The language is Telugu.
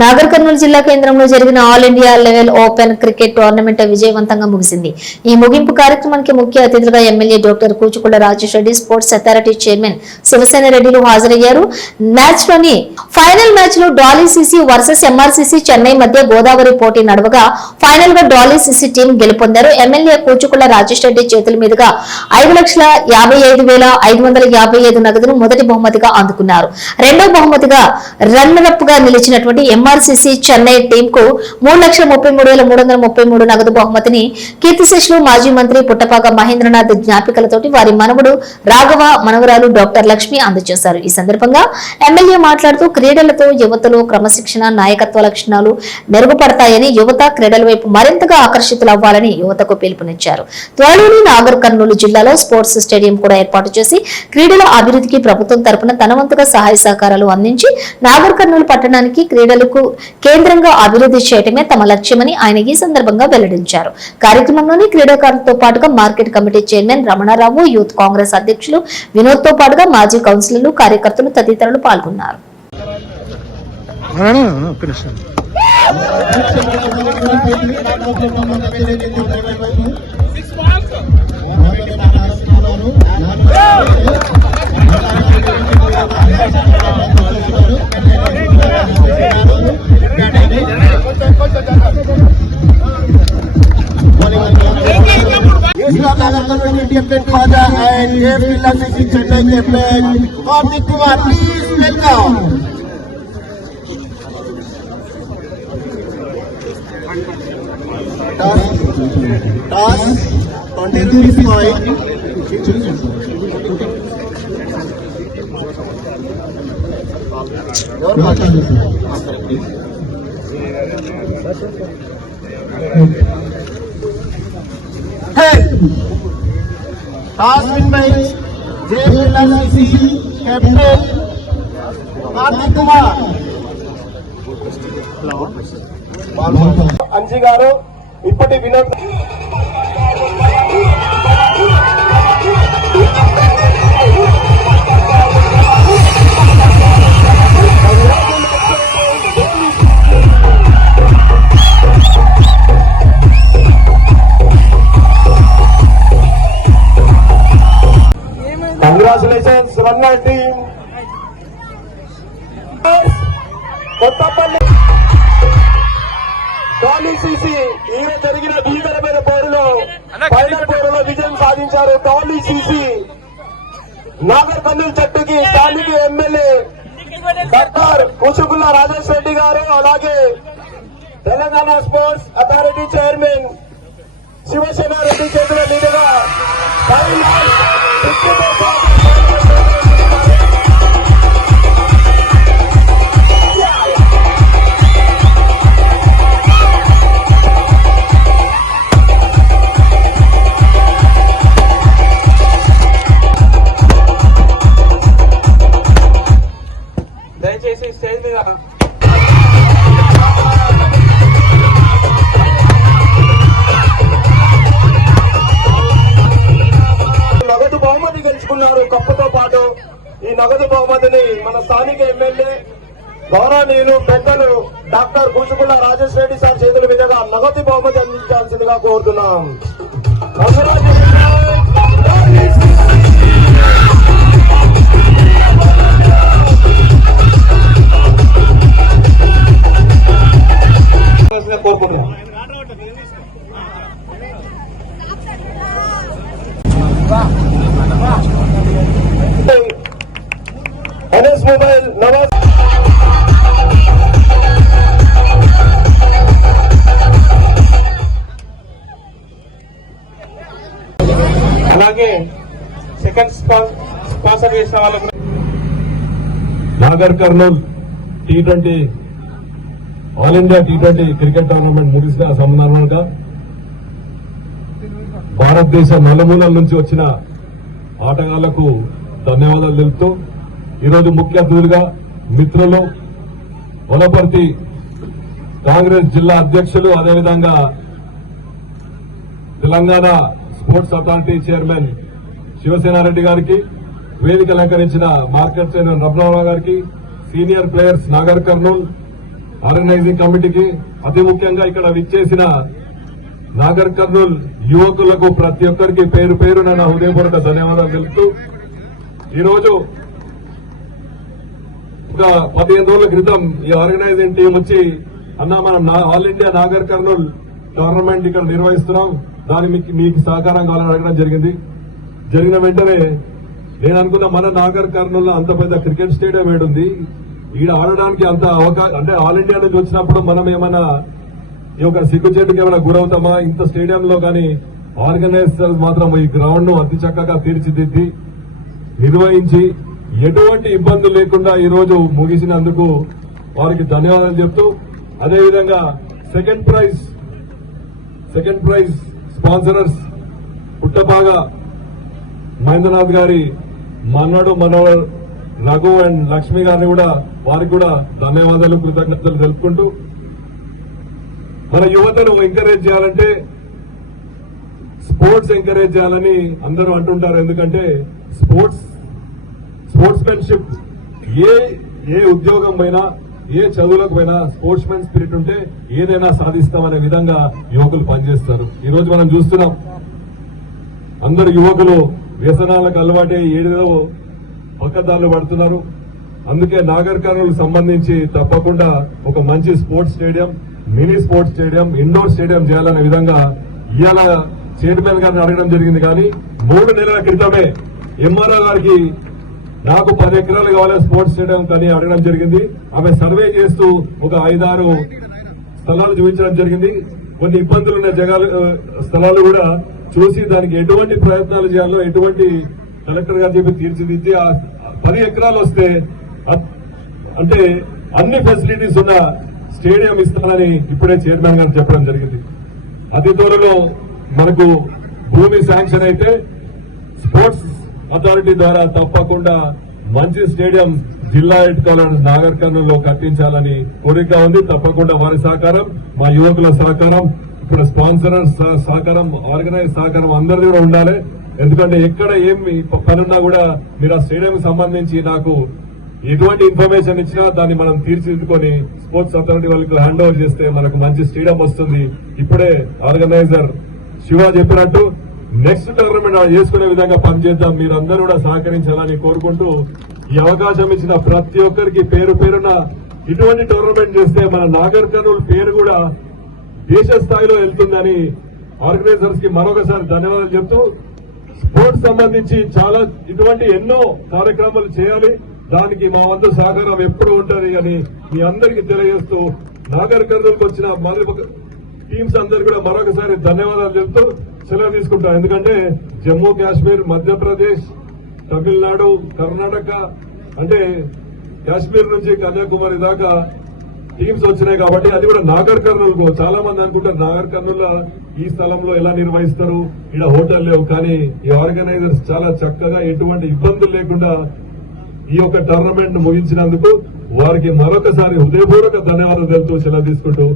నాగర్ కర్నూలు జిల్లా కేంద్రంలో జరిగిన all India level open cricket tournament విజయవంతంగా ముగిసింది. ఈ ముగింపు కార్యక్రమానికి ముఖ్య అతిథులుగా MLA doctor Kuchukulla Rajesh Reddy, sports authority chairman Shivasena రెడ్డిలు హాజరయ్యారు. మ్యాచ్ లోని ఫైనల్ మ్యాచ్ లో Dolly CC versus MRCC Chennai మధ్య గోదావరి పోటీ నడవగా ఫైనల్ గా డాలీ సిసి టీం గెలుపొందారు. ఎమ్మెల్యే కూచుకుళ్ల రాజేష్ రెడ్డి చేతుల మీదుగా 5,55,555 నగదును మొదటి బహుమతిగా అందుకున్నారు. రెండో బహుమతిగా రన్నర్ అప్ గా నిలిచినటువంటి ఎంఆర్సిసి చెన్నై టీం కు 3,33,333 నగదు బహుమతిని కీర్తిశేషులు మాజీ మంత్రి పుట్టపాక మహేంద్రనాథ్ జ్ఞాపికలతోటి వారి మనవడు రాఘవ, మనవరాలు డాక్టర్ లక్ష్మి అందజేశారు. ఈ సందర్భంగా ఎమ్మెల్యే మాట్లాడుతూ క్రీడలతో యువతలో క్రమశిక్షణ, నాయకత్వ లక్షణాలు మెరుగుపడతాయని, యువత క్రీడల వైపు మరింతగా ఆకర్షితులవ్వాలని యువతకు పిలుపునిచ్చారు. త్వరలోనే నాగర్ కర్నూలు జిల్లాలో స్పోర్ట్స్ స్టేడియం కూడా ఏర్పాటు చేసి క్రీడల అభివృద్ధికి ప్రభుత్వం తరపున తన వంతుగా సహాయ సహకారాలు అందించి నాగర్ కర్నూలు పట్టణానికి క్రీడలకు కేంద్రంగా అభివృద్ధి చేయటమే తమ లక్ష్యమని ఆయన ఈ సందర్భంగా వెల్లడించారు. కార్యక్రమంలోని క్రీడాకారులతో పాటుగా market committee chairman Ramana Rao, youth Congress అధ్యక్షులు వినోద్ తో పాటుగా మాజీ కౌన్సిలర్లు, కార్యకర్తలు తదితరులు పాల్గొన్నారు. Toss win by JPLCC captain Karthik Kumar. Anji గారు ఇప్పటి Vinod congratulations runner team. Kothapalli Dolly CC ఈరోజు జరిగిన భీకరమైన పోరులో ఫైనల్ పోరులో విజయం సాధించారు. డాలీ సిసి నాగర్ కర్నూలు జట్టుకి స్థానిక ఎమ్మెల్యే డాక్టర్ కూచుకుళ్ల రాజేష్ రెడ్డి గారు, అలాగే Telangana sports authority chairman Sivasena Reddy చేతుల మీదుగా దయచేసి స్టేజ్ మీద నగదు బహుమతి గెలుచుకున్నారు. కప్పుతో పాటు ఈ నగదు బహుమతిని మన స్థానిక ఎమ్మెల్యే గౌరవనీయులు పెద్దలు డాక్టర్ కూచుకుళ్ల రాజేష్ రెడ్డి సార్ చేతుల మీదుగా నగదు బహుమతి అందించాల్సిందిగా కోరుతున్నాం. కోరుకుంటున్నాం. ఎన్ఎస్ మొబైల్ నవాజ్ అలాగే సెకండ్ స్పాన్సర్ చేసిన వాళ్ళకు Nagar Kurnool T20 all India T20 cricket tournament ముగిసిన సందర్భంగా భారతదేశ నలుమూలల నుంచి వచ్చిన ఆటగాళ్లకు ధన్యవాదాలు తెలుపుతూ ఈరోజు ముఖ్య అతిథులుగా మిత్రులు వనపర్తి కాంగ్రెస్ జిల్లా అధ్యక్షులు, అదేవిధంగా Telangana sports authority chairman Sivasena Reddy గారికి, వేదిక అలంకరించిన మార్కెట్ చైర్మన్ రమణారావు గారికి, senior players Nagar Kurnool, organizing కమిటీకి, అతి ముఖ్యంగా ఇక్కడ విచ్చేసిన నాగర్ కర్నూల్ యువకులకు ప్రతి ఒక్కరికి పేరు పేరున నా హృదయపూర్వక ధన్యవాదాలు తెలుపుతూ ఈరోజు ఒక 15 రోజుల క్రితం ఈ ఆర్గనైజింగ్ టీం వచ్చి అన్న మనం all India Nagar Kurnool tournament ఇక్కడ నిర్వహిస్తున్నాం, దానికి మీకు సహకారం కావాలని అడగడం జరిగింది. జరిగిన వెంటనే నేను అనుకున్న మన నాగర్ కర్నూల్ లో అంత పెద్ద క్రికెట్ స్టేడియం ఏడుంది, ఈడ ఆడడానికి అంత అవకాశం, అంటే ఆల్ ఇండియా నుంచి వచ్చినప్పుడు మనం ఏమైనా ఈ యొక్క సిగ్గుచేటుకి ఏమైనా గురవుతామా? ఇంత స్టేడియంలో కానీ ఆర్గనైజర్స్ మాత్రం ఈ గ్రౌండ్ ను అతి చక్కగా తీర్చిదిద్ది నిర్వహించి ఎటువంటి ఇబ్బందులు లేకుండా ఈ రోజు ముగిసినందుకు వారికి ధన్యవాదాలు చెప్తూ, అదేవిధంగా సెకండ్ ప్రైజ్ స్పాన్సరర్స్ పుట్టపాగా మహేంద్రనాథ్ గారి మనవడు రఘు అండ్ లక్ష్మి గారిని కూడా వారికి కూడా ధన్యవాదాలు కృతజ్ఞతలు తెలుపుకుంటూ, మన యువతను ఎంకరేజ్ చేయాలంటే స్పోర్ట్స్ ఎంకరేజ్ చేయాలని అందరూ అంటుంటారు. ఎందుకంటే స్పోర్ట్స్మెన్షిప్ ఏ ఉద్యోగం పైన ఏ చదువులకు పోయినా స్పోర్ట్స్ మెన్ స్పిరిట్ ఉంటే ఏదైనా సాధిస్తామనే విధంగా యువకులు పనిచేస్తారు. ఈ రోజు మనం చూస్తున్నాం అందరు యువకులు వ్యసనాలకు అలవాటే ఏదో పక్కదారులు పడుతున్నారు. అందుకే నాగర్ కర్నూల్ సంబంధించి తప్పకుండా ఒక మంచి sports stadium, mini sports stadium, indoor stadium చేయాలనే విధంగా ఇవాళ చైర్మన్ గారిని అడగడం జరిగింది. కానీ 3 నెలల క్రితమే ఎంఆర్ఓ గారికి నాకు 10 ఎకరాలు కావాలి స్పోర్ట్స్ స్టేడియం కానీ అడగడం జరిగింది. ఆమె సర్వే చేస్తూ ఒక 5-6 స్థలాలు చూపించడం జరిగింది. కొన్ని ఇబ్బందులు ఉన్న స్థలాలు కూడా చూసి దానికి ఎటువంటి ప్రయత్నాలు చేయాలో ఎటువంటి కలెక్టర్ గారు చెప్పి తీర్చిదిద్ది ఆ 10 ఎకరాలు వస్తే అంటే అన్ని ఫెసిలిటీస్ ఉన్న స్టేడియం ఇస్తానని ఇప్పుడే చైర్మన్ గారు చెప్పడం జరిగింది. అతి త్వరలో మనకు భూమి శాంక్షన్ అయితే స్పోర్ట్స్ అథారిటీ ద్వారా తప్పకుండా మంచి స్టేడియం జిల్లా హెడ్ క్వార్టర్స్ నాగర్ కర్నూల్ లో కట్టించాలని కోరిక ఉంది. తప్పకుండా వారి సహకారం, మా యువకుల సహకారం, ఇక్కడ స్పాన్సరర్స్ సహకారం, ఆర్గనైజ్ సహకారం అందరిది కూడా ఉండాలి. ఎందుకంటే ఎక్కడ ఏం పనున్నా కూడా మీరు ఆ స్టేడియం సంబంధించి నాకు ఎటువంటి ఇన్ఫర్మేషన్ ఇచ్చినా దాన్ని మనం తీర్చిదిద్దుకొని స్పోర్ట్స్ అథారిటీ వాళ్ళకి హ్యాండ్ ఓవర్ చేస్తే మనకు మంచి స్టేడియం వస్తుంది. ఇప్పుడే ఆర్గనైజర్ శివ చెప్పినట్టు నెక్స్ట్ టోర్నమెంట్ చేసుకునే విధంగా పనిచేద్దాం. మీరందరూ కూడా సహకరించాలని కోరుకుంటూ ఈ అవకాశం ఇచ్చిన ప్రతి ఒక్కరికి పేరు పేరున ఇటువంటి టోర్నమెంట్ చేస్తే మన నాగర్ కర్నూల్ పేరు కూడా దేశ స్థాయిలో వెళ్తుందని ఆర్గనైజర్స్ కి మరొకసారి ధన్యవాదాలు చెప్తూ, స్పోర్ట్స్ సంబంధించి చాలా ఇటువంటి ఎన్నో కార్యక్రమాలు చేయాలి. దానికి మా వంతు సహకారం ఎప్పుడూ ఉంటుంది అని మీ అందరికీ తెలియజేస్తూ నాగర్ కర్నూల్కి వచ్చిన టీమ్స్ అందరికీ కూడా మరొకసారి ధన్యవాదాలు చెప్తూ సెలవు తీసుకుంటాం. ఎందుకంటే జమ్మూ కాశ్మీర్, మధ్యప్రదేశ్, తమిళనాడు, కర్ణాటక అంటే కాశ్మీర్ నుంచి కన్యాకుమారి దాకా టీమ్స్ వచ్చినాయి కాబట్టి అది కూడా నాగర్ కర్నూల్ కు. చాలా మంది అనుకుంటారు నాగర్ కర్నూల్ ఈ స్థలంలో ఎలా నిర్వహిస్తారు, ఇక్కడ హోటల్ లేవు. కానీ ఈ ఆర్గనైజర్స్ చాలా చక్కగా ఎటువంటి ఇబ్బందులు లేకుండా ఈ యొక్క టోర్నమెంట్ ముగించినందుకు వారికి మరొకసారి హృదయపూర్వక ధన్యవాదాలు తెలుపుతూ సెలవు తీసుకుంటూ